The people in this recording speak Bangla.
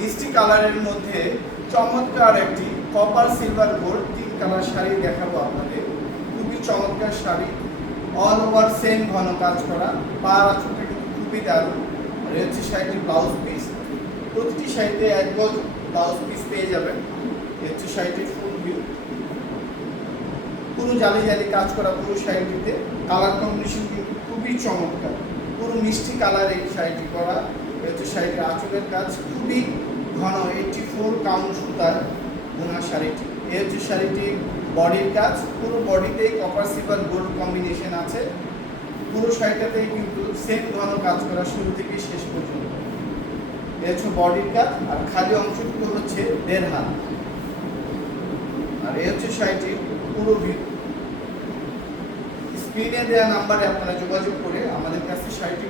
মিষ্টি কালারের মধ্যে চমৎকার একটি copper silver gold 3 colour sari দেখাবো আপনাদের। খুবই চমৎকার শাড়ি, অল ওভার সেম ঘন কাজ করা, পার আঁচলটা কিন্তু খুবই দারুণ। আর এই হচ্ছে শাড়িটির ব্লাউজ পিস, প্রতিটি শাড়িতে এক গজ ব্লাউজ পিস পেয়ে যাবেন। এই হচ্ছে শাড়িটির ফুল ভিউ, পুরো জালি জালি কাজ করা পুরো শাড়িটিতে। কালার কম্বিনেশন কিন্তু খুবই চমৎকার, পুরো মিষ্টি কালার এই শাড়িটি করা। এই হচ্ছে শাড়িটির আঁচলের কাজ, খুবই ঘন 84 কাউন্ট সুতার বোনা শাড়িটি। এই হচ্ছে শাড়িটির বডির কাজ, পুরো বডিতেই কপার সিলভার গোল্ড কম্বিনেশন আছে। পুরো শাড়িটাতেই কিন্তু সেম ঘন কাজ করা শুরু থেকে শেষ পর্যন্ত। এই হচ্ছে বডির কাজ, আর খালি অংশটুকু হচ্ছে 1.5 হাত। আর এই হচ্ছে শাড়িটির পুরো ভিউ। স্ক্রিনে দেওয়া নাম্বারে আপনারা যোগাযোগ করে আমাদের কাছে শাড়িটি